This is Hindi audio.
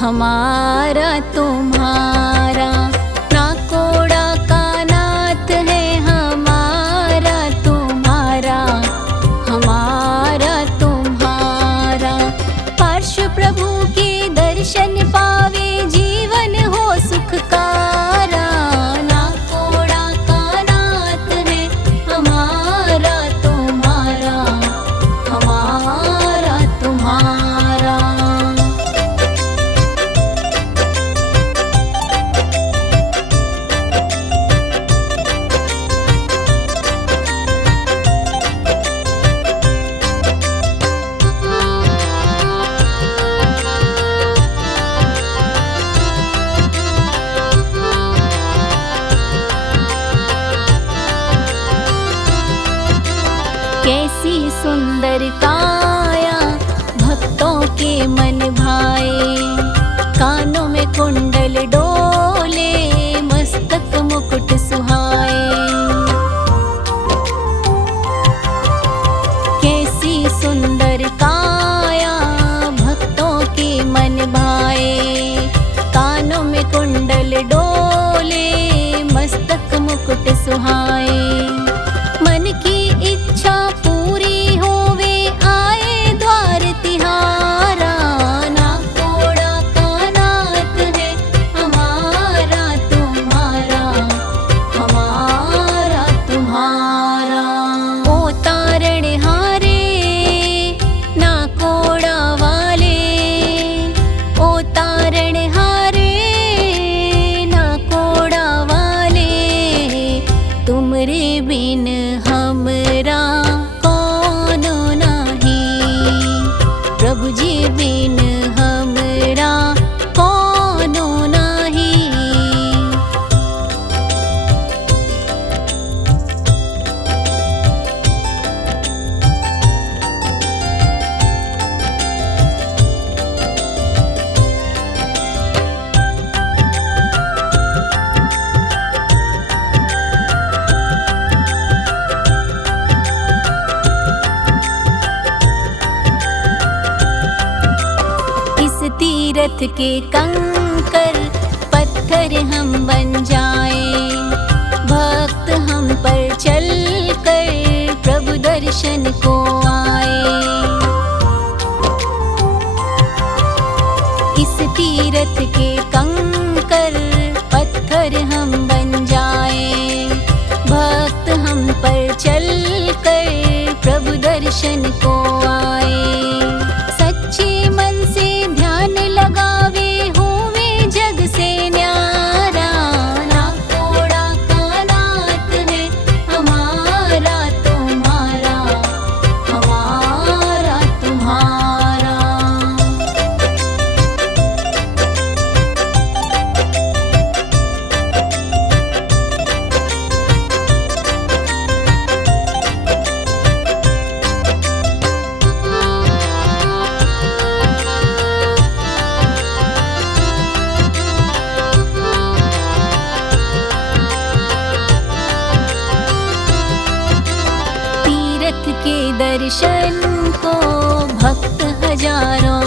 हमारा तुम्हारा। ना कोड़ा का नाथ है हमारा तुम्हारा, हमारा तुम्हारा। पार्श प्रभु के दर्शन पावे जीवन हो सुखकारा। ना कोड़ा का नाथ है हमारा तुम्हारा, हमारा तुम्हारा। कैसी सुंदर काया भक्तों के मन भाए। कानों में कुंडल डोले, मस्तक मुकुट सुहाए। कैसी सुंदर काया भक्तों के मन भाए। कानों में कुंडल डोले, मस्तक मुकुट सुहाए। मन की इच्छा पूरी होवे आए द्वार तिहारा। ना कोड़ा का नाथ है हमारा तुम्हारा, हमारा तुम्हारा। ओ तारण हारे ना कोड़ा वाले, ओ तारण हारे ना कोड़ा वाले। तुमरे बिन हमरा कौनो नहीं, प्रभु जी बिन हमरा कौनो नहीं। तीरथ के कंकर पत्थर हम बन जाए। भक्त हम पर चल कर प्रभु दर्शन को आए। इस तीरथ के कंकर पत्थर हम बन जाए। भक्त हम पर चल कर प्रभु दर्शन को आए। सच्चे मन से ध्यान लगावे होवे जग से न्यारा। ना कोड़ा का नाथ है हमारा तुम्हारा, हमारा तुम्हारा। तीरथ के दर्शन को भक्त हजारों